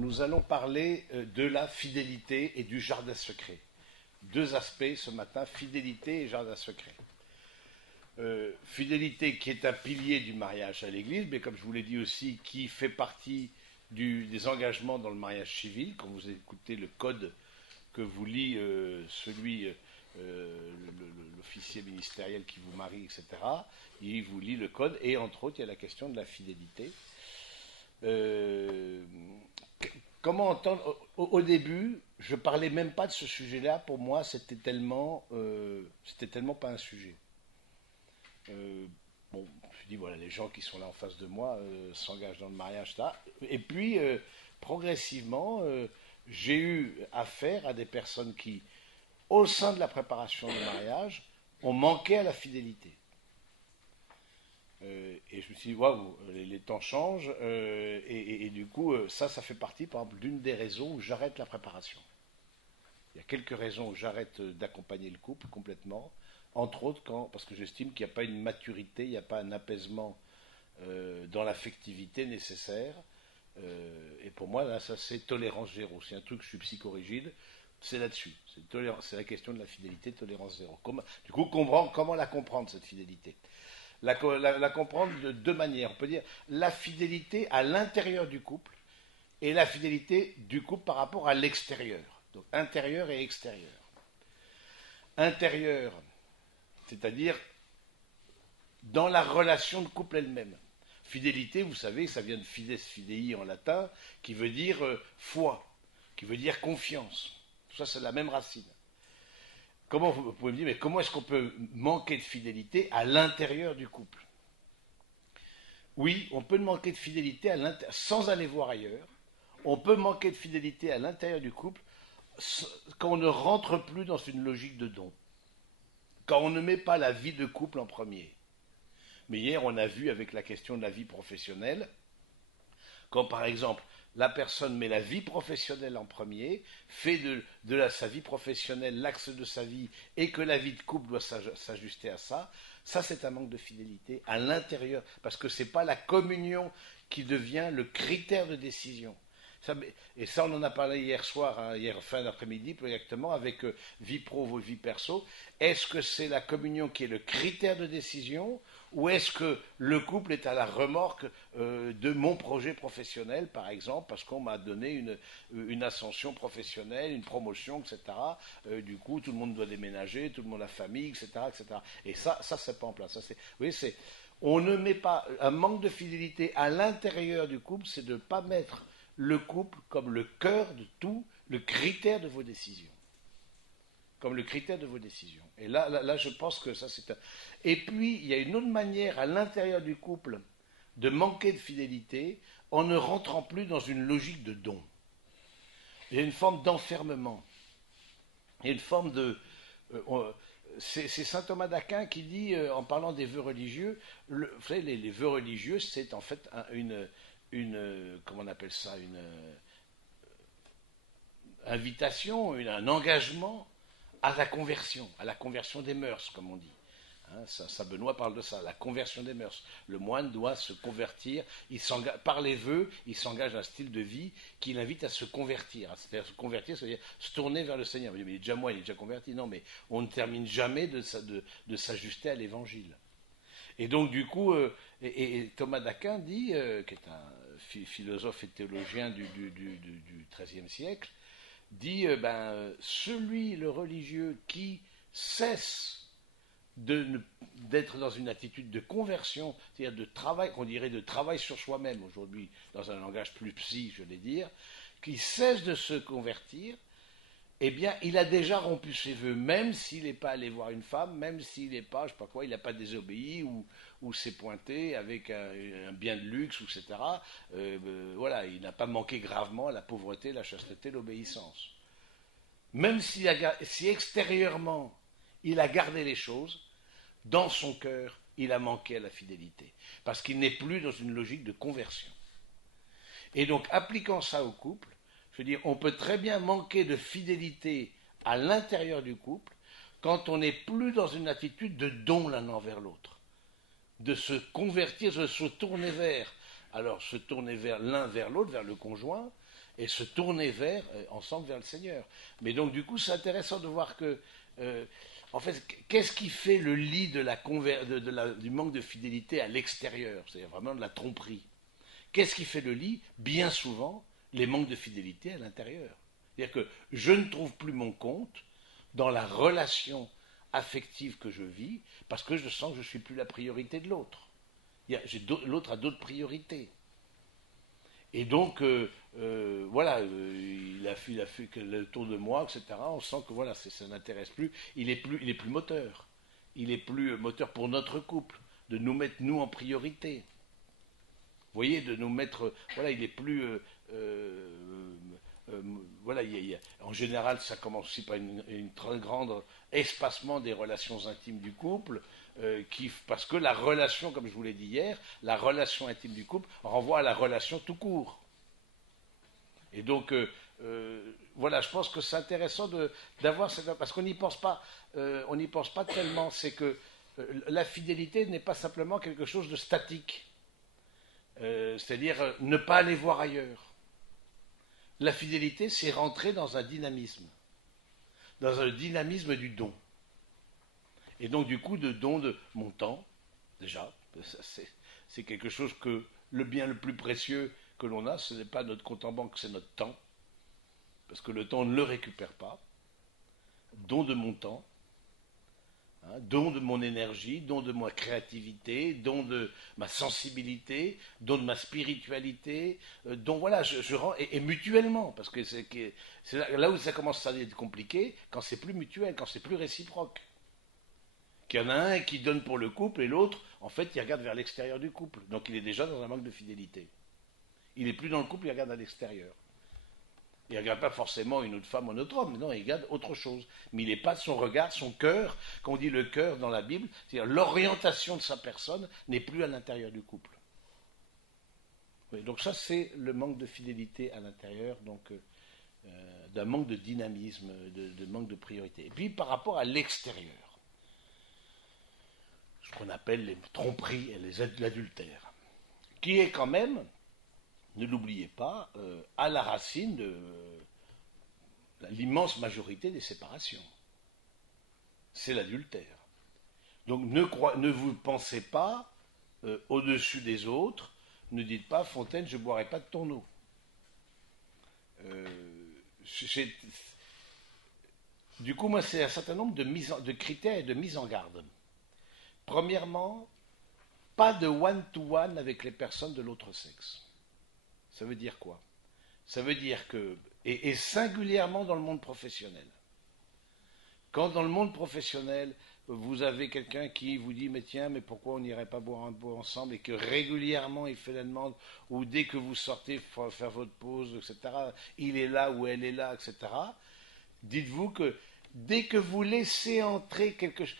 nous allons parler de la fidélité et du jardin secret. Deux aspects ce matin, fidélité et jardin secret. Fidélité qui est un pilier du mariage à l'Église, mais comme je vous l'ai dit aussi, qui fait partie des engagements dans le mariage civil. Quand vous écoutez le code que vous lit l'officier ministériel qui vous marie, etc., il vous lit le code, et entre autres, il y a la question de la fidélité. Comment entendre au début, je parlais même pas de ce sujet-là. Pour moi, c'était tellement pas un sujet. Bon, je dis voilà, les gens qui sont là en face de moi s'engagent dans le mariage, ça. Et puis, progressivement, j'ai eu affaire à des personnes qui, au sein de la préparation du mariage, ont manqué à la fidélité. Et je me suis dit, waouh, les temps changent, et du coup, ça fait partie, par exemple, d'une des raisons où j'arrête la préparation. Il y a quelques raisons où j'arrête d'accompagner le couple complètement, entre autres parce que j'estime qu'il n'y a pas une maturité, il n'y a pas un apaisement dans l'affectivité nécessaire. Et pour moi, là, ça c'est tolérance zéro. C'est un truc, je suis psychorigide, c'est là-dessus. C'est la question de la fidélité, tolérance zéro. Du coup, comment la comprendre, cette fidélité? La comprendre de deux manières. On peut dire la fidélité à l'intérieur du couple et la fidélité du couple par rapport à l'extérieur. Donc intérieur et extérieur. Intérieur, c'est-à-dire dans la relation de couple elle-même. Fidélité, vous savez, ça vient de fides fidei en latin, qui veut dire foi, qui veut dire confiance. Tout ça, c'est la même racine. Comment vous pouvez me dire, mais comment est-ce qu'on peut manquer de fidélité à l'intérieur du couple? Oui, on peut manquer de fidélité sans aller voir ailleurs. On peut manquer de fidélité à l'intérieur du couple quand on ne rentre plus dans une logique de don. Quand on ne met pas la vie de couple en premier. Mais hier, on a vu avec la question de la vie professionnelle, quand par exemple, la personne met la vie professionnelle en premier, fait sa vie professionnelle l'axe de sa vie, et que la vie de couple doit s'ajuster à ça, ça c'est un manque de fidélité à l'intérieur, parce que ce n'est pas la communion qui devient le critère de décision. Et ça, on en a parlé hier soir, hier fin d'après-midi, plus exactement, avec vie pro, vie perso. Est-ce que c'est la communion qui est le critère de décision, ou est-ce que le couple est à la remorque de mon projet professionnel, par exemple, parce qu'on m'a donné une ascension professionnelle, une promotion, etc. Du coup, tout le monde doit déménager, tout le monde a famille, etc., etc. Et ça c'est pas en place. Vous voyez, on ne met pas un manque de fidélité à l'intérieur du couple, c'est de ne pas mettre le couple comme le cœur de tout, le critère de vos décisions. Comme le critère de vos décisions. Et là, je pense que ça, c'est un... Et puis, il y a une autre manière à l'intérieur du couple de manquer de fidélité en ne rentrant plus dans une logique de don. Il y a une forme d'enfermement. Il y a une forme de... c'est saint Thomas d'Aquin qui dit, en parlant des vœux religieux, vous savez, les vœux religieux, c'est en fait comment on appelle ça, une invitation, un engagement à la conversion des mœurs, comme on dit. Hein, Saint Benoît parle de ça, la conversion des mœurs. Le moine doit se convertir, par les vœux, il s'engage à un style de vie qui l'invite à se convertir. C'est-à-dire se convertir, c'est-à-dire se tourner vers le Seigneur. Mais il est déjà moine, il est déjà converti. Non, mais on ne termine jamais de s'ajuster à l'évangile. Et donc, du coup, et Thomas d'Aquin dit, qui est un philosophe et théologien du XIIIe siècle, dit, le religieux qui cesse d'être dans une attitude de conversion, c'est-à-dire de travail, qu'on dirait de travail sur soi-même aujourd'hui, dans un langage plus psy, je vais dire, qui cesse de se convertir, eh bien, il a déjà rompu ses vœux, même s'il n'est pas allé voir une femme, même s'il n'est pas, je sais pas quoi, il n'a pas désobéi ou s'est pointé avec un bien de luxe, etc. Voilà, il n'a pas manqué gravement à la pauvreté, la chasteté, l'obéissance. Même si extérieurement il a gardé les choses, dans son cœur, il a manqué à la fidélité, parce qu'il n'est plus dans une logique de conversion. Et donc, appliquant ça au couple, je veux dire, on peut très bien manquer de fidélité à l'intérieur du couple quand on n'est plus dans une attitude de don l'un envers l'autre, de se convertir, de se tourner vers alors se tourner vers l'un vers l'autre, vers le conjoint, et se tourner ensemble vers le Seigneur. Mais donc du coup, c'est intéressant de voir que, en fait, qu'est-ce qui fait le lit du manque de fidélité à l'extérieur, c'est-à-dire vraiment de la tromperie. Qu'est-ce qui fait le lit? Bien souvent, les manques de fidélité à l'intérieur. C'est-à-dire que je ne trouve plus mon compte dans la relation affective que je vis parce que je sens que je ne suis plus la priorité de l'autre. L'autre a d'autres priorités. Et donc, voilà, il a fait le tour de moi, etc. On sent que voilà, ça n'intéresse plus. Il est plus moteur. Il est plus moteur pour notre couple, de nous mettre nous en priorité. Vous voyez, de nous mettre, voilà, il est plus, voilà, en général, ça commence aussi par une très grande espacement des relations intimes du couple, parce que la relation, comme je vous l'ai dit hier, la relation intime du couple renvoie à la relation tout court. Et donc, voilà, je pense que c'est intéressant d'avoir cette, parce qu'on n'y pense pas, on n'y pense pas tellement. C'est que la fidélité n'est pas simplement quelque chose de statique, c'est-à-dire ne pas aller voir ailleurs. La fidélité, c'est rentrer dans un dynamisme du don. Et donc, du coup, de don de mon temps, déjà, c'est quelque chose que le bien le plus précieux que l'on a, ce n'est pas notre compte en banque, c'est notre temps. Parce que le temps, on ne le récupère pas. Don de mon temps, don de mon énergie, don de ma créativité, don de ma sensibilité, don de ma spiritualité, don, voilà, je rends, et mutuellement, parce que c'est là où ça commence à être compliqué, quand c'est plus mutuel, quand c'est plus réciproque. Qu'il y en a un qui donne pour le couple et l'autre, en fait, il regarde vers l'extérieur du couple. Donc il est déjà dans un manque de fidélité. Il n'est plus dans le couple, il regarde à l'extérieur. Il ne regarde pas forcément une autre femme ou un autre homme, non, il regarde autre chose. Mais il n'est pas son regard, son cœur, quand on dit le cœur dans la Bible, c'est-à-dire l'orientation de sa personne n'est plus à l'intérieur du couple. Oui, donc ça, c'est le manque de fidélité à l'intérieur, donc d'un manque de dynamisme, de manque de priorité. Et puis par rapport à l'extérieur, ce qu'on appelle les tromperies et l'adultère, qui est quand même, ne l'oubliez pas, à la racine de l'immense majorité des séparations. C'est l'adultère. Donc ne vous pensez pas au-dessus des autres, ne dites pas Fontaine, je ne boirai pas de ton eau. Du coup, moi, c'est un certain nombre de critères et de mises en garde. Premièrement, pas de one-to-one avec les personnes de l'autre sexe. Ça veut dire quoi? Ça veut dire que, et singulièrement dans le monde professionnel, quand dans le monde professionnel, vous avez quelqu'un qui vous dit mais tiens, mais pourquoi on n'irait pas boire un pot ensemble, et que régulièrement il fait la demande, ou dès que vous sortez pour faire votre pause, etc., il est là ou elle est là, etc., dites-vous que dès que vous laissez entrer quelque chose,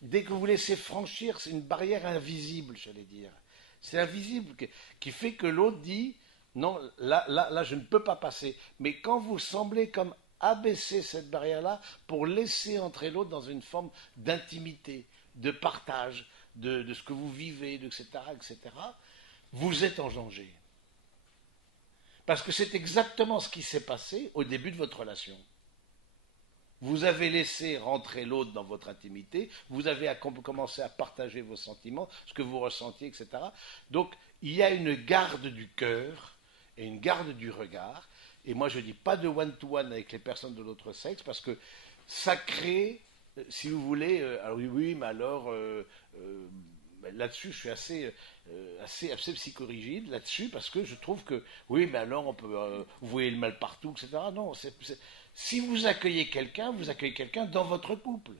dès que vous laissez franchir, c'est une barrière invisible, j'allais dire. C'est invisible qui fait que l'autre dit non, là, je ne peux pas passer. Mais quand vous semblez comme abaisser cette barrière-là pour laisser entrer l'autre dans une forme d'intimité, de partage, de ce que vous vivez, etc., vous êtes en danger. Parce que c'est exactement ce qui s'est passé au début de votre relation. Vous avez laissé rentrer l'autre dans votre intimité, vous avez commencé à partager vos sentiments, ce que vous ressentiez, etc. Donc, il y a une garde du cœur et une garde du regard. Et moi, je dis pas de one-to-one avec les personnes de l'autre sexe, parce que ça crée, si vous voulez, alors oui, mais alors, là-dessus, je suis assez psychorigide là-dessus, parce que je trouve que, oui, mais alors, on peut, vous voyez le mal partout, etc. Non, si vous accueillez quelqu'un dans votre couple.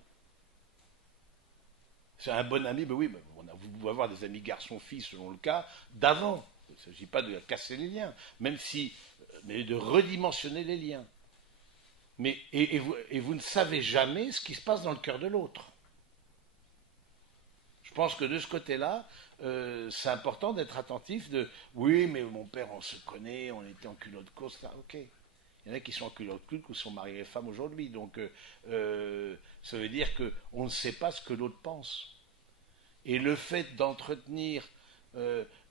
C'est un bon ami, ben oui, vous pouvez avoir des amis garçons-filles selon le cas d'avant. Il ne s'agit pas de casser les liens, mais de redimensionner les liens. Et vous ne savez jamais ce qui se passe dans le cœur de l'autre. Je pense que de ce côté-là, c'est important d'être attentif oui, mais mon père, on se connaît, on était en culotte course, ok. Il y en a qui sont en culotte courte, qui sont mariés et femmes aujourd'hui. Donc, ça veut dire qu'on ne sait pas ce que l'autre pense. Et le fait d'entretenir,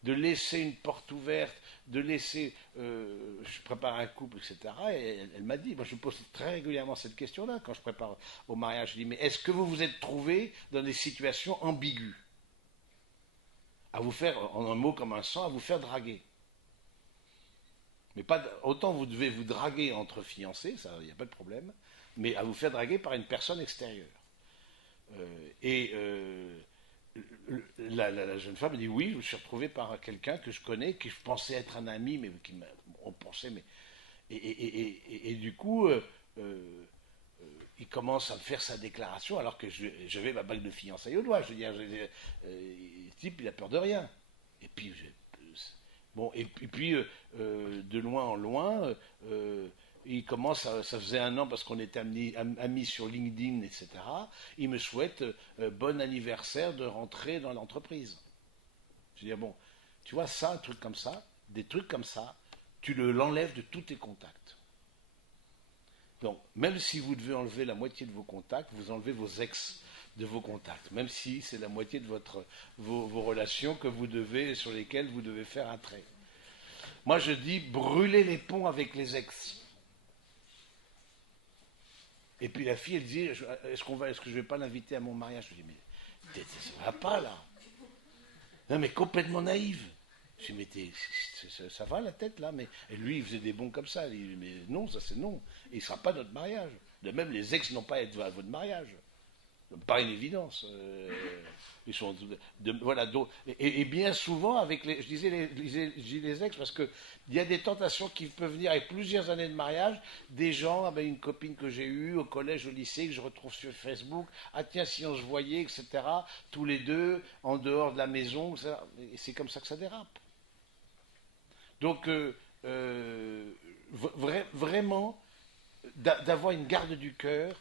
de laisser une porte ouverte, de laisser, je prépare un couple, etc. Et elle m'a dit, moi je me pose très régulièrement cette question-là quand je prépare au mariage. Je dis, mais est-ce que vous vous êtes trouvé dans des situations ambiguës, à vous faire, en un mot comme un sang, à vous faire draguer? Mais pas, autant vous devez vous draguer entre fiancés, ça, il n'y a pas de problème, mais à vous faire draguer par une personne extérieure. Et la jeune femme dit oui, je me suis retrouvé par quelqu'un que je connais, que je pensais être un ami, mais on pensait, mais et du coup, il commence à me faire sa déclaration alors que j'avais ma bague de fiançailles au doigt. Je veux dire, le type, il a peur de rien. Et puis, bon, et puis de loin en loin, il commence, ça faisait 1 an parce qu'on était amis sur LinkedIn, etc. Il me souhaite bon anniversaire de rentrer dans l'entreprise. Je veux dire, bon, tu vois, ça, un truc comme ça, des trucs comme ça, tu l'enlèves de tous tes contacts. Donc, même si vous devez enlever la moitié de vos contacts, vous enlevez vos ex de vos contacts, même si c'est la moitié de vos relations sur lesquelles vous devez faire un trait. Moi, je dis, brûlez les ponts avec les ex. Et puis la fille, elle dit, est-ce que je vais pas l'inviter à mon mariage? Je dis, mais ça va pas là. Non, mais complètement naïve. Je dis, mais ça va la tête là, mais et lui, il faisait des bons comme ça. Il dit, mais non, ça c'est non. Et il ne sera pas notre mariage. De même, les ex n'ont pas à être à votre mariage. Pas une évidence. Ils sont, voilà, et bien souvent, avec je dis les ex parce qu'il y a des tentations qui peuvent venir avec plusieurs années de mariage, des gens, ah ben, une copine que j'ai eue au collège, au lycée, que je retrouve sur Facebook, ah tiens, si on se voyait, etc., tous les deux, en dehors de la maison, etc. Et c'est comme ça que ça dérape. Donc, vraiment, d'avoir une garde du cœur,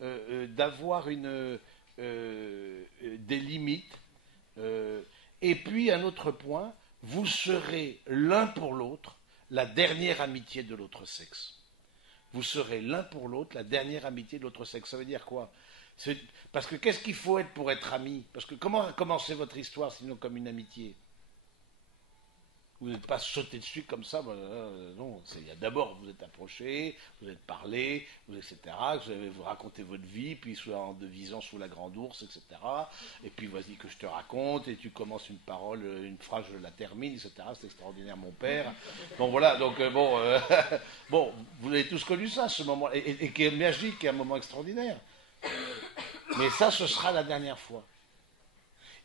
d'avoir des limites. Et puis un autre point, vous serez l'un pour l'autre la dernière amitié de l'autre sexe. Vous serez l'un pour l'autre la dernière amitié de l'autre sexe. Ça veut dire quoi? Parce que qu'est-ce qu'il faut être pour être ami? Parce que comment a commencé votre histoire sinon comme une amitié? Vous n'êtes pas sauté dessus comme ça, non. D'abord, vous êtes approché, vous êtes parlé, etc. Vous avez vous raconté votre vie, puis en devisant sous la grande ours, etc. Et puis vas-y que je te raconte, et tu commences une parole, une phrase, je la termine, etc. C'est extraordinaire, mon père. Bon, voilà, donc bon, vous avez tous connu ça, ce moment, et qui est magique, qui est un moment extraordinaire. Mais ça, ce sera la dernière fois.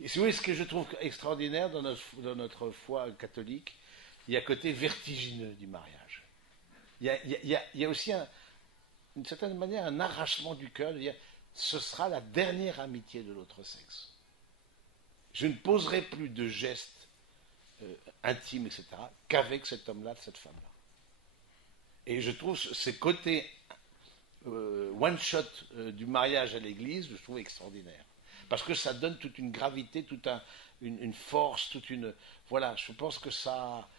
Et si vous voyez ce que je trouve extraordinaire dans notre foi catholique, il y a un côté vertigineux du mariage. Il y a aussi, d'une certaine manière, un arrachement du cœur de dire ce sera la dernière amitié de l'autre sexe. Je ne poserai plus de gestes intimes, etc., qu'avec cet homme-là, cette femme-là. Et je trouve ces côtés one-shot du mariage à l'église, je trouve extraordinaire. Parce que ça donne toute une gravité, toute une force, toute une... Voilà, je pense que ça,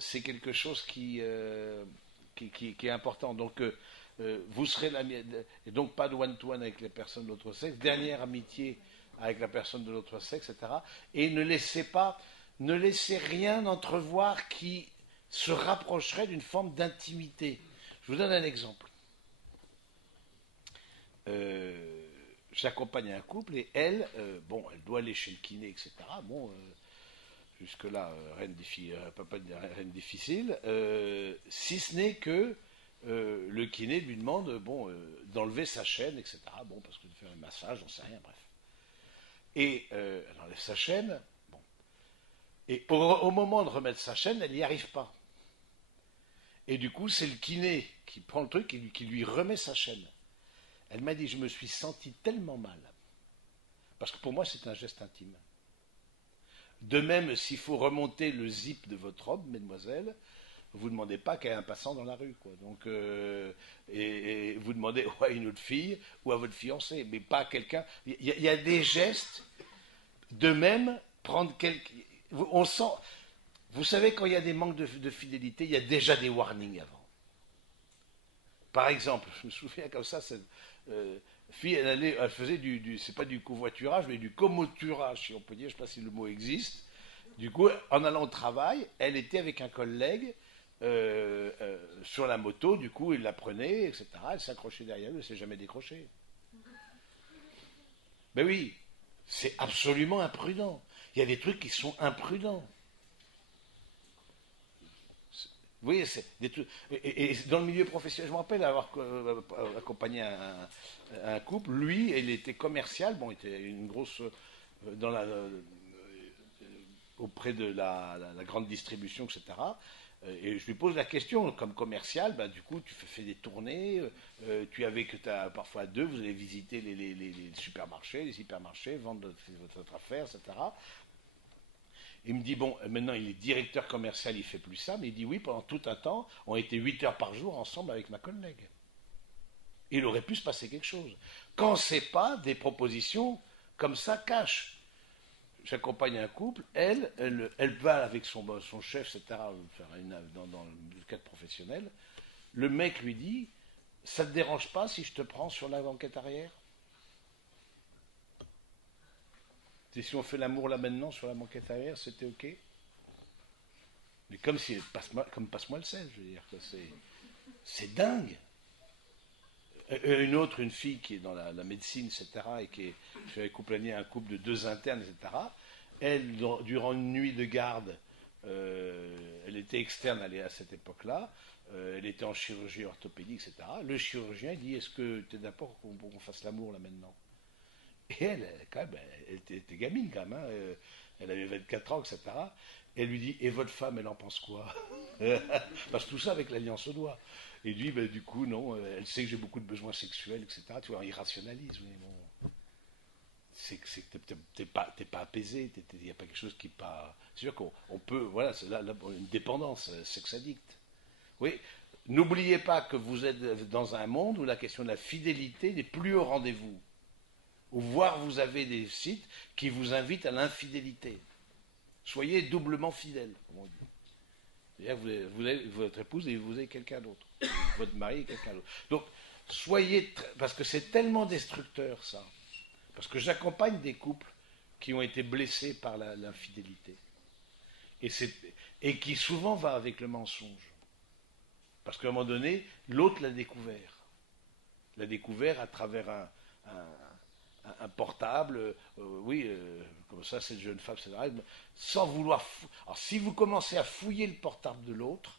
c'est quelque chose qui est important. Donc, vous serez l'ami... Et donc, pas de one-to-one avec les personnes de l'autre sexe, dernière amitié avec la personne de l'autre sexe, etc. Et ne laissez rien entrevoir qui se rapprocherait d'une forme d'intimité. Je vous donne un exemple. J'accompagne un couple et elle, elle doit aller chez le kiné, etc. Bon, jusque-là, rien de difficile, si ce n'est que le kiné lui demande, d'enlever sa chaîne, etc. Bon, parce que de faire un massage, j'en sais rien, bref. Et elle enlève sa chaîne, bon. Et au moment de remettre sa chaîne, elle n'y arrive pas. Et du coup, c'est le kiné qui prend le truc et qui lui remet sa chaîne. Elle m'a dit, je me suis senti tellement mal. Parce que pour moi, c'est un geste intime. De même, s'il faut remonter le zip de votre robe, mesdemoiselles, vous ne demandez pas qu'il y ait un passant dans la rue, quoi. Donc, et vous demandez à une autre fille ou à votre fiancé, mais pas à quelqu'un. Il y a des gestes. De même, prendre quelqu'un. On sent. Vous savez, quand il y a des manques de fidélité, il y a déjà des warnings avant. Par exemple, je me souviens comme ça, cette fille, elle faisait c'est pas du covoiturage, mais du commoturage, si on peut dire, je ne sais pas si le mot existe. Du coup, en allant au travail, elle était avec un collègue sur la moto, du coup, il la prenait, etc. Elle s'accrochait derrière lui, elle ne s'est jamais décrochée. Ben oui, c'est absolument imprudent. Il y a des trucs qui sont imprudents. Vous voyez, c'est des trucs. Et dans le milieu professionnel, je me rappelle avoir accompagné un couple. Lui, il était commercial, bon, il était une grosse. Dans la, auprès de la grande distribution, etc. Et je lui pose la question, comme commercial, bah, du coup, tu fais des tournées, tu es avec, parfois deux, vous allez visiter les supermarchés, les hypermarchés, vendre votre affaire, etc. Il me dit, bon, maintenant il est directeur commercial, il fait plus ça, mais il dit, oui, pendant tout un temps, on était 8 heures par jour ensemble avec ma collègue. Il aurait pu se passer quelque chose. Quand c'est pas des propositions comme ça, cash. J'accompagne un couple, elle va avec son chef, etc., dans le cadre professionnel. Le mec lui dit, ça te dérange pas si je te prends sur la banquette arrière? Et si on fait l'amour là maintenant sur la banquette arrière, c'était ok? Mais comme si comme passe-moi le sel, je veux dire, c'est dingue. Une fille qui est dans la médecine, etc., et qui est, je suis accompagné à un couple de deux internes, etc., elle, durant une nuit de garde, elle était externe à cette époque-là, elle était en chirurgie orthopédique, etc. Le chirurgien dit, est-ce que tu es d'accord qu'on fasse l'amour là maintenant? Et quand même, elle était gamine quand même, hein, elle avait 24 ans, etc. Et elle lui dit, et votre femme, elle en pense quoi? Parce que tout ça avec l'alliance au doigt. Et lui, ben, du coup, non, elle sait que j'ai beaucoup de besoins sexuels, etc. Tu vois, il rationalise. Mais bon, c'est que t'es pas apaisé, il n'y a pas quelque chose qui n'est pas. C'est sûr qu'on peut, voilà, c'est là, une dépendance, sexe addict. Oui, n'oubliez pas que vous êtes dans un monde où la question de la fidélité n'est plus au rendez-vous. Ou voire vous avez des sites qui vous invitent à l'infidélité. Soyez doublement fidèle, comme on dit. C'est-à-dire vous avez votre épouse et vous avez quelqu'un d'autre. Votre mari et quelqu'un d'autre. Donc, parce que c'est tellement destructeur, ça. Parce que j'accompagne des couples qui ont été blessés par l'infidélité. Et, et qui souvent va avec le mensonge. Parce qu'à un moment donné, l'autre l'a découvert. L'a découvert à travers un portable, oui, comme ça, cette jeune femme, etc., sans vouloir. Alors, si vous commencez à fouiller le portable de l'autre,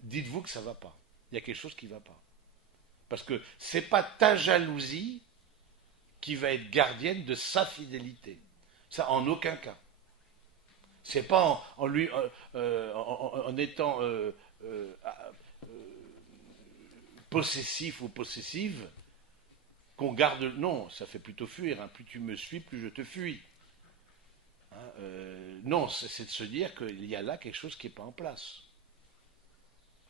dites-vous que ça ne va pas. Il y a quelque chose qui ne va pas. Parce que ce n'est pas ta jalousie qui va être gardienne de sa fidélité. Ça, en aucun cas. C'est pas en étant possessif ou possessive qu'on garde. Non, ça fait plutôt fuir. Hein. Plus tu me suis, plus je te fuis. Hein, non, c'est de se dire qu'il y a là quelque chose qui n'est pas en place.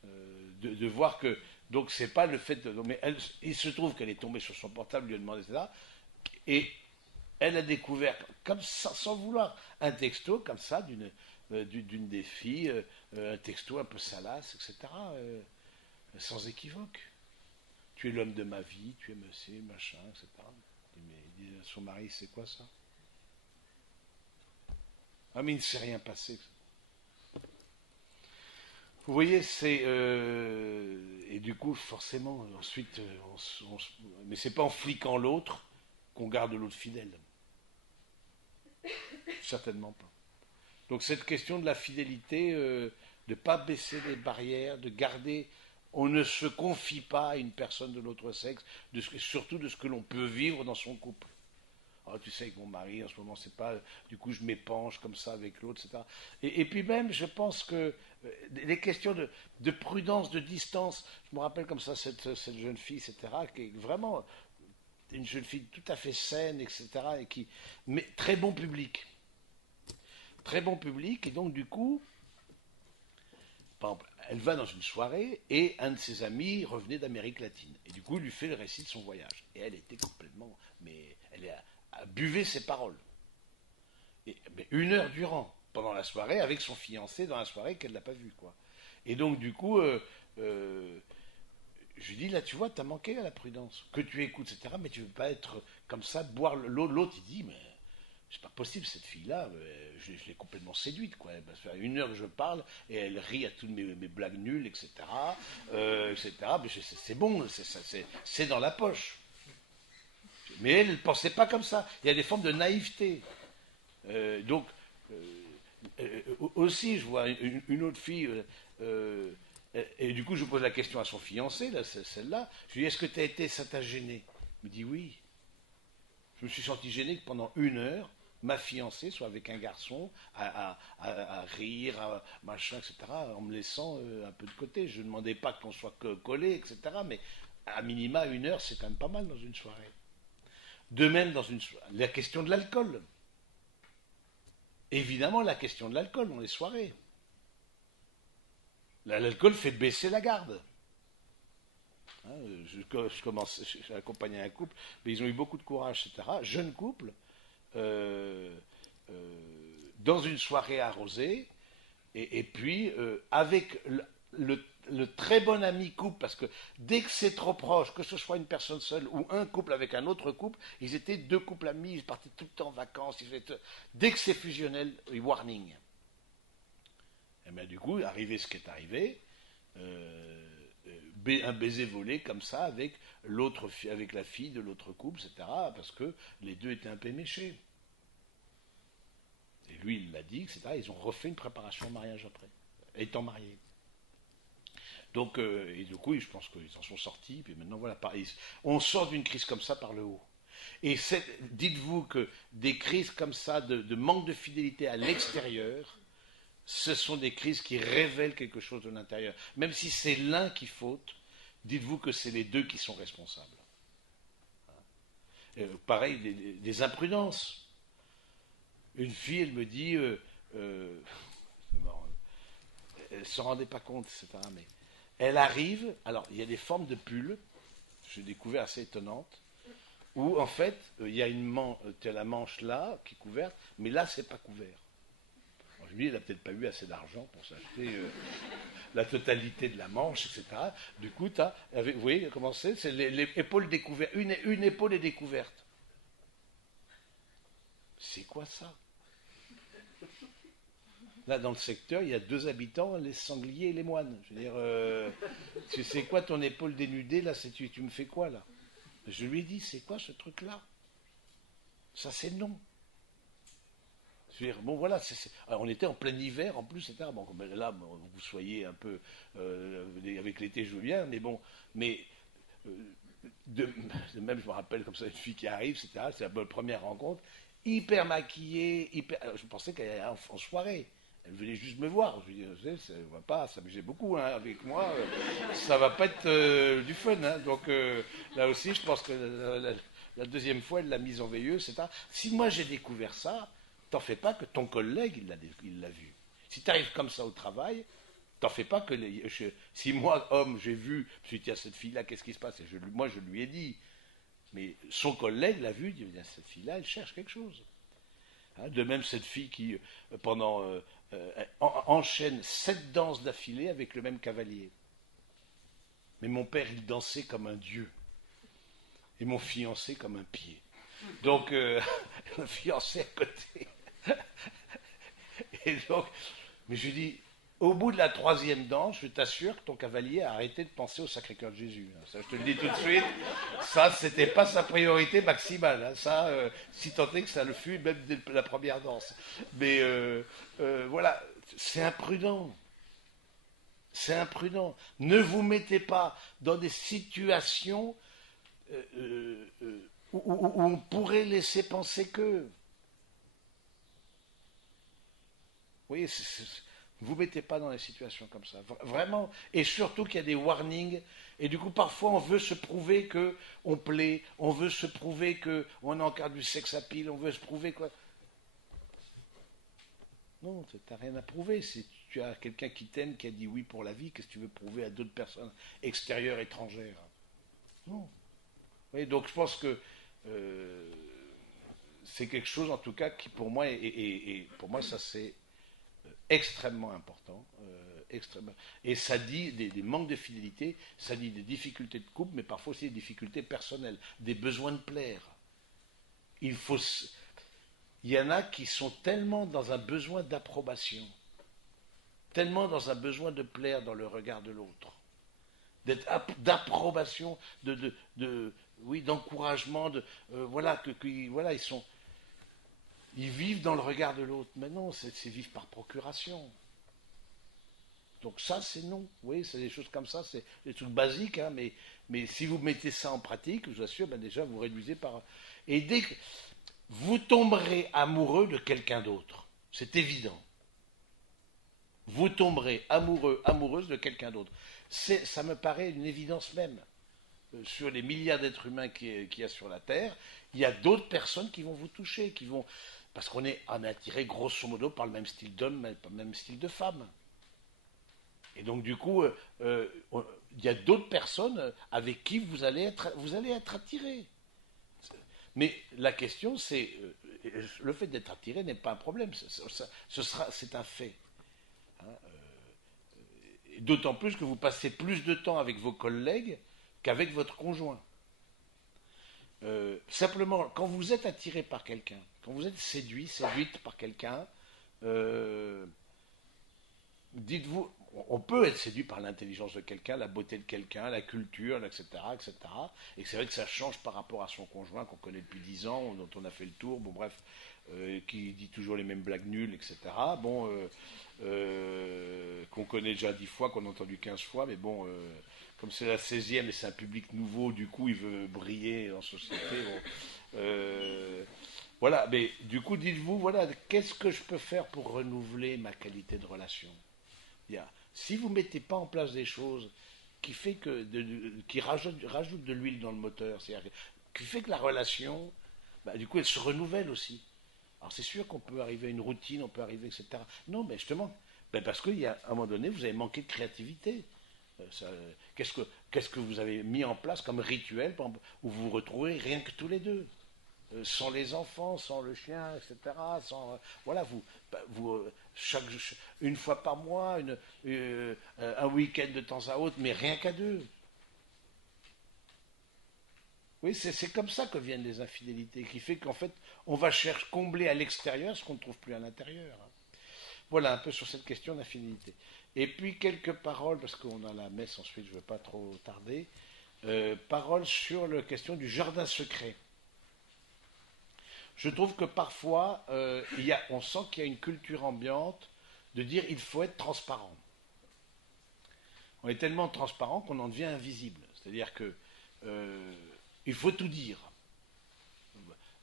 De voir que. Donc, c'est pas le fait de. Mais il se trouve qu'elle est tombée sur son portable, lui a demandé ça. Et elle a découvert, comme ça, sans vouloir, un texto comme ça d'une des filles, un texto un peu salace, etc., sans équivoque. Tu es l'homme de ma vie, tu es monsieur, machin, etc. Mais son mari, c'est quoi ça? Ah, mais il ne s'est rien passé. Vous voyez, c'est. Et du coup, forcément, ensuite, mais c'est pas en fliquant l'autre qu'on garde l'autre fidèle. Certainement pas. Donc cette question de la fidélité, de ne pas baisser les barrières, de garder, on ne se confie pas à une personne de l'autre sexe, surtout de ce que l'on peut vivre dans son couple. Oh, tu sais, avec mon mari, en ce moment, c'est pas. Du coup, je m'épanche comme ça avec l'autre, etc. Et puis même, je pense que les questions de prudence, de distance, je me rappelle comme ça cette jeune fille, etc., qui est vraiment une jeune fille tout à fait saine, etc., mais très bon public. Très bon public, et donc du coup, par exemple, elle va dans une soirée et un de ses amis revenait d'Amérique latine. Et du coup, il lui fait le récit de son voyage. Et elle était complètement. Mais elle a buvé ses paroles. Mais 1 heure durant, pendant la soirée, avec son fiancé dans la soirée qu'elle n'a pas vu, quoi. Et donc, du coup, je lui dis, là, tu vois, t'as manqué à la prudence. Que tu écoutes, etc. Mais tu ne veux pas être comme ça, boire l'autre. L'autre, il dit, mais C'est pas possible, cette fille-là, je l'ai complètement séduite, quoi. Elle va se faire 1 heure que je parle, et elle rit à toutes mes blagues nulles, etc. etc. Mais c'est bon, c'est dans la poche. Mais elle ne pensait pas comme ça. Il y a des formes de naïveté. Donc, aussi, je vois une autre fille, et du coup, je pose la question à son fiancé, là, celle-là. Je lui dis, est-ce que tu as été, ça t'a gêné? Il me dit oui. Je me suis senti gêné que pendant 1 heure, ma fiancée soit avec un garçon à rire, machin, etc., en me laissant un peu de côté. Je ne demandais pas qu'on soit collé, etc., mais à minima 1 heure, c'est quand même pas mal dans une soirée. De même, la question de l'alcool. Évidemment, la question de l'alcool dans les soirées. L'alcool fait baisser la garde. Hein, j'ai accompagné un couple, mais ils ont eu beaucoup de courage, etc. Jeune couple, euh, dans une soirée arrosée, et puis avec le très bon ami couple, parce que dès que c'est trop proche, que ce soit une personne seule ou un couple avec un autre couple, ils étaient 2 couples amis, ils partaient tout le temps en vacances, dès que c'est fusionnel, warning. Et bien du coup, arrivé ce qui est arrivé, un baiser volé comme ça avec avec la fille de l'autre couple, etc. Parce que les deux étaient un peu méchés. Et lui, il l'a dit, etc. Ils ont refait une préparation au mariage après, étant mariés. Donc, et du coup, je pense qu'ils en sont sortis. Puis maintenant, voilà, on sort d'une crise comme ça par le haut. Et dites-vous que des crises comme ça, de manque de fidélité à l'extérieur, ce sont des crises qui révèlent quelque chose de l'intérieur. Même si c'est l'un qui faute, dites-vous que c'est les deux qui sont responsables. Pareil, des imprudences. Une fille, elle me dit, c'est marrant, elle ne se rendait pas compte, etc. Mais elle arrive, alors il y a des formes de pulls, j'ai découvert assez étonnantes, où en fait, il y a la manche là, qui est couverte, mais là, c'est pas couvert. Alors, je me dis, elle n'a peut-être pas eu assez d'argent pour s'acheter la totalité de la manche, etc. Du coup, vous voyez comment c'est les épaules découvertes. Une épaule est découverte. C'est quoi ça? Là, dans le secteur, il y a 2 habitants, les sangliers et les moines. Je veux dire, tu sais quoi, ton épaule dénudée, là, tu me fais quoi, là? Je lui ai dit, c'est quoi ce truc-là? Ça, c'est non. Je veux dire, bon, voilà, alors, on était en plein hiver, en plus, etc. Bon, comme là, vous soyez un peu... avec l'été, je veux bien, mais bon, mais... Même, je me rappelle comme ça, une fille qui arrive, etc. C'est la première rencontre, hyper maquillée, alors, je pensais qu'elle allait en soirée. Elle venait juste me voir. Je lui dis, ça ne va pas s'amuser beaucoup hein, avec moi. Ça va pas être du fun. Hein. Donc là aussi, je pense que la deuxième fois, elle l'a mise en veilleuse. Si moi j'ai découvert ça, t'en fais pas que ton collègue il l'a vu. Si tu arrives comme ça au travail, t'en fais pas que si moi, homme, j'ai vu, je me suis dit, tiens, cette fille-là, qu'est-ce qui se passe? Moi, je lui ai dit. Mais son collègue l'a vu, il dit, cette fille-là, elle cherche quelque chose. Hein, de même, cette fille qui, enchaîne 7 danses d'affilée avec le même cavalier. Mais mon père, il dansait comme un dieu. Et mon fiancé comme un pied. Donc, le fiancé à côté. Et donc, mais je lui dis, au bout de la 3e danse, je t'assure que ton cavalier a arrêté de penser au Sacré-Cœur de Jésus. Ça, je te le dis tout de suite. Ça, c'était pas sa priorité maximale. Hein. Ça, si tant est que ça le fut, même dès la première danse. Mais voilà, c'est imprudent. C'est imprudent. Ne vous mettez pas dans des situations où on pourrait laisser penser que. Oui, vous ne mettez pas dans des situations comme ça. Vraiment. Et surtout qu'il y a des warnings. Et du coup, parfois, on veut se prouver qu'on plaît. On veut se prouver qu'on a encore du sexe à pile. On veut se prouver quoi. Non, tu n'as rien à prouver. Si tu as quelqu'un qui t'aime, qui a dit oui pour la vie, qu'est-ce que tu veux prouver à d'autres personnes extérieures, étrangères? Non. Oui, donc je pense que c'est quelque chose, en tout cas, qui pour moi, pour moi, ça c'est extrêmement important. Extrêmement. Et ça dit des manques de fidélité, ça dit des difficultés de couple, mais parfois aussi des difficultés personnelles, des besoins de plaire. Il faut. il y en a qui sont tellement dans un besoin d'approbation, tellement dans un besoin de plaire dans le regard de l'autre, d'approbation, oui, d'encouragement, voilà, voilà, ils vivent dans le regard de l'autre. Mais non, c'est vivre par procuration. Donc ça, c'est non. Oui, c'est des choses comme ça, c'est des trucs basiques, hein, mais si vous mettez ça en pratique, je vous assure, ben déjà, vous réduisez par... Et dès que vous tomberez amoureux de quelqu'un d'autre, c'est évident. Vous tomberez amoureux, amoureuse de quelqu'un d'autre. Ça me paraît une évidence même. Sur les milliards d'êtres humains qu'il y a sur la Terre, il y a d'autres personnes qui vont vous toucher, qui vont... Parce qu'on est attiré grosso modo par le même style d'homme, par le même style de femme. Et donc, du coup, il y a d'autres personnes avec qui vous allez être attiré. Mais la question, c'est le fait d'être attiré n'est pas un problème. C'est un fait. Hein, d'autant plus que vous passez plus de temps avec vos collègues qu'avec votre conjoint. Simplement, quand vous êtes attiré par quelqu'un, quand vous êtes séduite par quelqu'un, dites-vous, on peut être séduit par l'intelligence de quelqu'un, la beauté de quelqu'un, la culture, etc., etc. Et c'est vrai que ça change par rapport à son conjoint qu'on connaît depuis 10 ans, dont on a fait le tour, bon bref, qui dit toujours les mêmes blagues nulles, etc. Bon, qu'on connaît déjà 10 fois, qu'on a entendu 15 fois, mais bon, comme c'est la 16e et c'est un public nouveau, du coup il veut briller en société. Bon, voilà, mais du coup dites-vous, voilà, qu'est-ce que je peux faire pour renouveler ma qualité de relation? Si vous ne mettez pas en place des choses qui rajoutent de l'huile dans le moteur, c'est-à-dire qui fait que la relation, bah, du coup, elle se renouvelle aussi. Alors c'est sûr qu'on peut arriver à une routine, on peut arriver, etc. Non, mais justement, ben parce qu'à un moment donné, vous avez manqué de créativité. Qu'est-ce que vous avez mis en place comme rituel où vous vous retrouvez rien que tous les deux, sans les enfants, sans le chien, etc. Voilà, une fois par mois, un week-end de temps à autre, mais rien qu'à deux. Oui, c'est comme ça que viennent les infidélités, qui fait qu'en fait, on va chercher combler à l'extérieur ce qu'on ne trouve plus à l'intérieur. Voilà un peu sur cette question d'infidélité. Et puis quelques paroles, parce qu'on a la messe ensuite, je ne veux pas trop tarder, paroles sur la question du jardin secret. Je trouve que parfois, on sent qu'il y a une culture ambiante de dire il faut être transparent. On est tellement transparent qu'on en devient invisible. C'est-à-dire que il faut tout dire.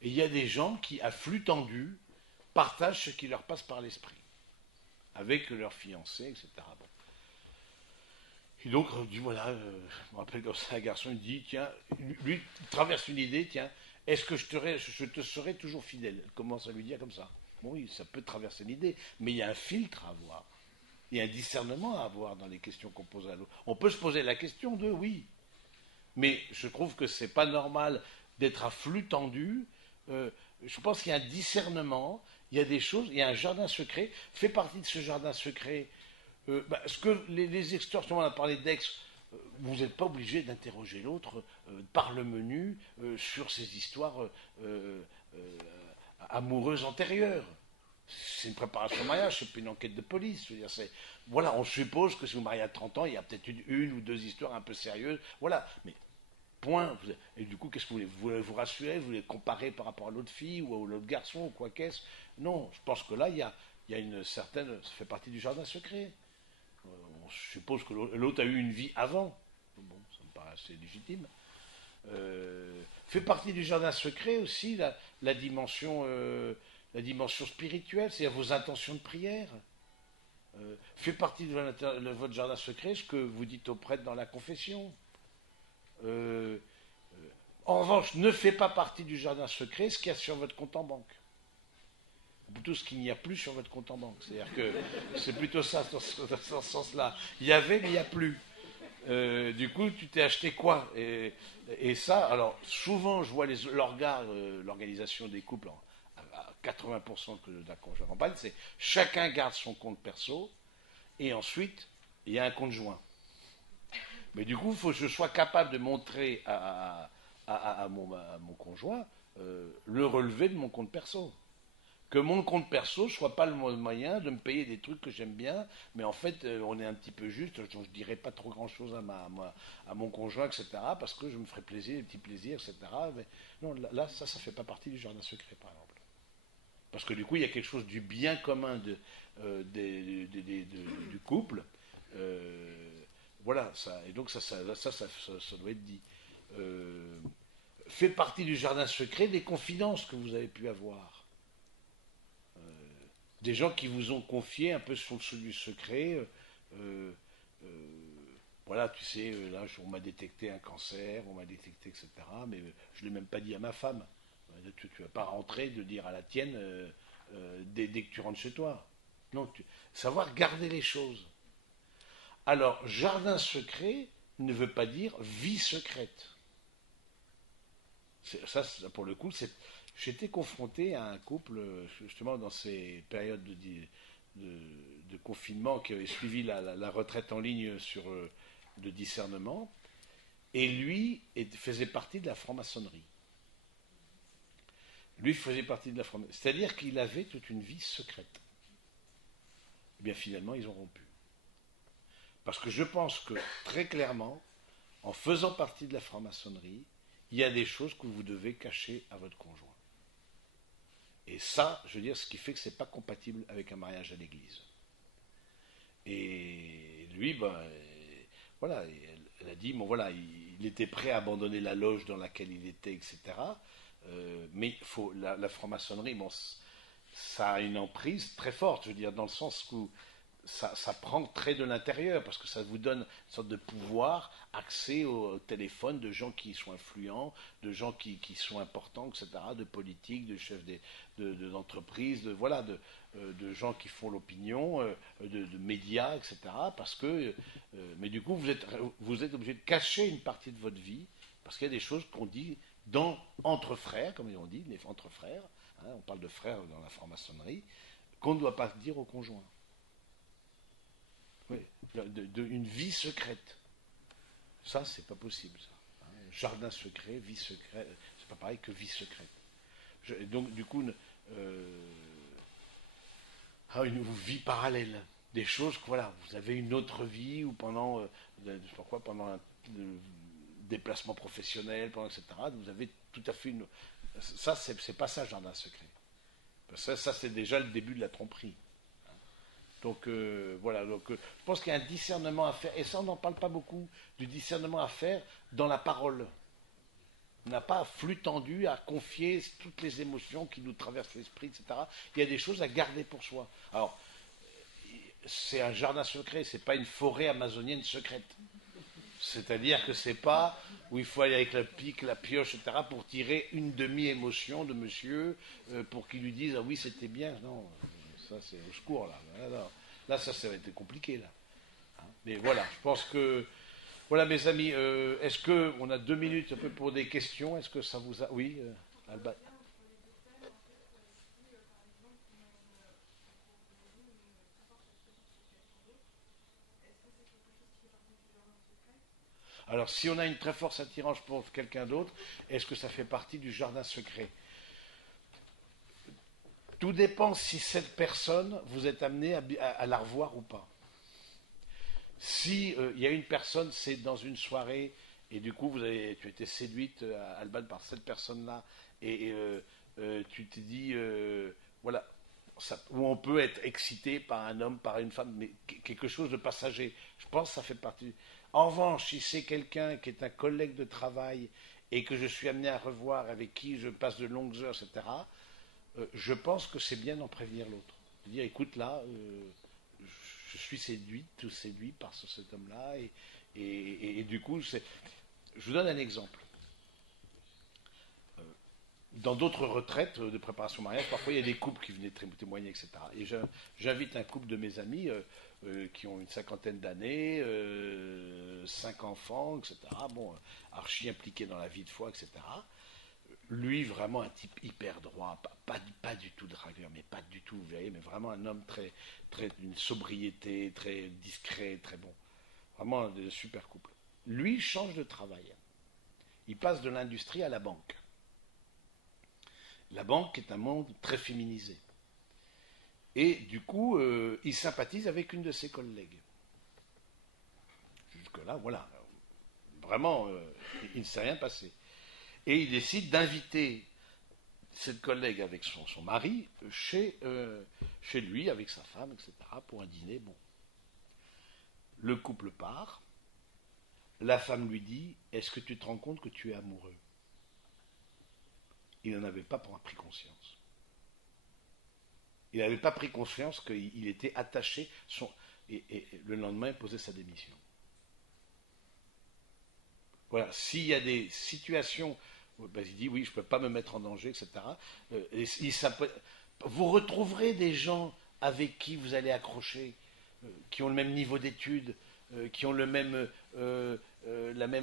Et il y a des gens qui, à flux tendu, partagent ce qui leur passe par l'esprit, avec leur fiancé, etc. Bon. Et donc, on dit, voilà, je me rappelle quand c'est un garçon, il dit, tiens, lui, il traverse une idée, tiens, est-ce que je te serai toujours fidèle? Elle commence à lui dire comme ça. Bon, oui, ça peut traverser l'idée, mais il y a un filtre à avoir. Il y a un discernement à avoir dans les questions qu'on pose à l'autre. On peut se poser la question de oui, mais je trouve que c'est pas normal d'être à flux tendu. Je pense qu'il y a un discernement, il y a des choses, il y a un jardin secret. Fait partie de ce jardin secret, ce que les extorsions, on a parlé d'ex, vous n'êtes pas obligé d'interroger l'autre par le menu sur ces histoires amoureuses antérieures. C'est une préparation au mariage, c'est pas une enquête de police. Je veux dire, voilà, on suppose que si vous mariez à 30 ans, il y a peut-être une ou deux histoires un peu sérieuses. Voilà, mais point. Et du coup, qu'est-ce que vous voulez? Vous voulez vous rassurer? Vous voulez comparer par rapport à l'autre fille ou à l'autre garçon ou quoi qu'est-ce? Non, je pense que là, il y a une certaine... Ça fait partie du jardin secret. On suppose que l'autre a eu une vie avant. Bon, ça me paraît assez légitime. Fait partie du jardin secret aussi la dimension spirituelle, c'est-à-dire vos intentions de prière. Fait partie de votre jardin secret ce que vous dites au prêtre dans la confession. En revanche, ne fait pas partie du jardin secret ce qu'il y a sur votre compte en banque. Ou plutôt ce qu'il n'y a plus sur votre compte en banque. C'est-à-dire que c'est plutôt ça dans ce sens-là. Il y avait, mais il n'y a plus. Du coup, tu t'es acheté quoi? Et ça, alors, souvent, je vois l'organisation des couples à 80% d'accord, je campagne, c'est chacun garde son compte perso, et ensuite, il y a un compte joint. Mais du coup, il faut que je sois capable de montrer à mon conjoint le relevé de mon compte perso. que mon compte perso soit pas le moyen de me payer des trucs que j'aime bien, mais en fait, on est un petit peu juste. Je ne dirais pas trop grand-chose à mon conjoint, etc., parce que je me ferai plaisir, des petits plaisirs, etc. Mais non, là, ça fait pas partie du jardin secret, par exemple. Parce que du coup, il y a quelque chose du bien commun du couple. Euh, voilà, ça, et donc ça doit être dit. Euh, Fait partie du jardin secret des confidences que vous avez pu avoir. Des gens qui vous ont confié un peu sur le du secret. Euh, euh, voilà, tu sais, là, on m'a détecté un cancer, on m'a détecté, etc. Mais je ne l'ai même pas dit à ma femme. Tu ne vas pas rentrer de dire à la tienne dès que tu rentres chez toi. Non, savoir garder les choses. Alors, jardin secret ne veut pas dire vie secrète. Ça, pour le coup, j'étais confronté à un couple, justement, dans ces périodes de, de confinement qui avaient suivi la retraite en ligne sur le discernement, et lui faisait partie de la franc-maçonnerie. Lui faisait partie de la franc-maçonnerie. C'est-à-dire qu'il avait toute une vie secrète. Eh bien, finalement, ils ont rompu. Parce que je pense que, très clairement, en faisant partie de la franc-maçonnerie, il y a des choses que vous devez cacher à votre conjoint. Et ça, je veux dire, ce qui fait que ce n'est pas compatible avec un mariage à l'église. Et lui, ben, voilà, elle a dit, bon voilà, il était prêt à abandonner la loge dans laquelle il était, etc. Mais il faut, la franc-maçonnerie, bon, ça a une emprise très forte, je veux dire, dans le sens où ça prend très de l'intérieur, parce que ça vous donne une sorte de pouvoir, accès au téléphone de gens qui sont influents, de gens qui sont importants, etc., de politiques, de chefs d'entreprises, voilà, de gens qui font l'opinion, de médias, etc., parce que, mais du coup, vous êtes obligé de cacher une partie de votre vie, parce qu'il y a des choses qu'on dit entre frères, comme on dit, entre frères, hein, on parle de frères dans la franc-maçonnerie, qu'on ne doit pas dire au conjoint. Oui, une vie secrète. Ça, c'est pas possible, ça. Hein. Jardin secret, vie secrète, c'est pas pareil que vie secrète. Donc, du coup, une vie parallèle. Des choses que, voilà, vous avez une autre vie, ou pendant, je sais pas quoi, pendant un déplacement professionnel, etc., vous avez tout à fait une. Ça, c'est pas ça, jardin secret. Ça c'est déjà le début de la tromperie. Donc voilà, je pense qu'il y a un discernement à faire, et ça on n'en parle pas beaucoup, du discernement à faire dans la parole. On n'a pas un flux tendu à confier toutes les émotions qui nous traversent l'esprit, etc. Il y a des choses à garder pour soi. Alors, c'est un jardin secret, c'est pas une forêt amazonienne secrète. C'est-à-dire que c'est pas où il faut aller avec la pique, la pioche, etc. pour tirer une demi-émotion de monsieur, pour qu'il lui dise ah oui c'était bien. Non, ça c'est au secours là. Là ça va être compliqué là. Hein. Mais voilà, je pense que voilà mes amis. Est-ce que on a 2 minutes un peu pour des questions? Est-ce que ça vous a oui, Alba. Alors si on a une très forte attirance pour quelqu'un d'autre, est-ce que ça fait partie du jardin secret? Tout dépend si cette personne, vous êtes amené à la revoir ou pas. Si il y a une personne, c'est dans une soirée, et du coup tu as été séduite, Alban, par cette personne-là, et tu t'es dit, voilà, où on peut être excité par un homme, par une femme, mais quelque chose de passager. Je pense que ça fait partie. En revanche, si c'est quelqu'un qui est un collègue de travail et que je suis amené à revoir, avec qui je passe de longues heures, etc., je pense que c'est bien d'en prévenir l'autre. De dire, écoute, là, je suis séduite ou séduit par cet homme-là, et du coup, je vous donne un exemple. Dans d'autres retraites de préparation au mariage, parfois il y a des couples qui venaient témoigner, etc. Et j'invite un couple de mes amis qui ont une cinquantaine d'années, 5 enfants, etc. Bon, archi impliqués dans la vie de foi, etc. Lui, vraiment un type hyper droit, pas du tout dragueur, mais pas du tout, vous voyez, mais vraiment un homme d'une sobriété, très discret, très bon. Vraiment un super couple. Lui change de travail. Il passe de l'industrie à la banque. La banque est un monde très féminisé. Et du coup, il sympathise avec une de ses collègues. Jusque-là, voilà. Vraiment, il ne s'est rien passé. Et il décide d'inviter cette collègue avec son mari chez lui, avec sa femme, etc., pour un dîner. Bon. Le couple part. La femme lui dit: Est-ce que tu te rends compte que tu es amoureux? Il n'en avait pas pris conscience. Il n'avait pas pris conscience qu'il était attaché. Et le lendemain, il posait sa démission. Voilà, s'il y a des situations, ben, il dit oui, je ne peux pas me mettre en danger, etc. Vous retrouverez des gens avec qui vous allez accrocher, qui ont le même niveau d'études, qui ont la même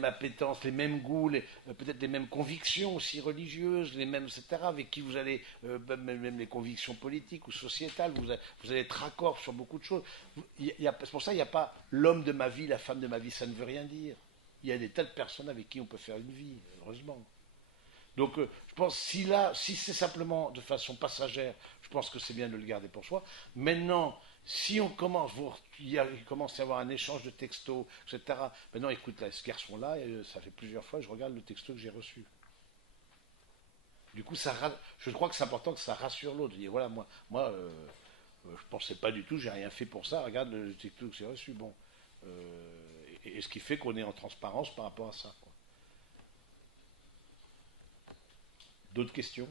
appétence, les mêmes goûts, peut-être les mêmes convictions aussi religieuses, les mêmes, etc., avec qui vous allez, même les convictions politiques ou sociétales, vous allez être raccord sur beaucoup de choses. C'est pour ça qu'il n'y a pas l'homme de ma vie, la femme de ma vie, ça ne veut rien dire. Il y a des tas de personnes avec qui on peut faire une vie, heureusement. Donc, je pense, si c'est simplement de façon passagère, je pense que c'est bien de le garder pour soi. Maintenant, si on commence, il commence à y avoir un échange de textos, etc. Maintenant, écoute, là, ce garçon-là, ça fait plusieurs fois, je regarde le texto que j'ai reçu. Du coup, je crois que c'est important que ça rassure l'autre. Dire, voilà, je pensais pas du tout, j'ai rien fait pour ça. Regarde le texto que j'ai reçu. Bon, et ce qui fait qu'on est en transparence par rapport à ça. Quoi. D'autres questions?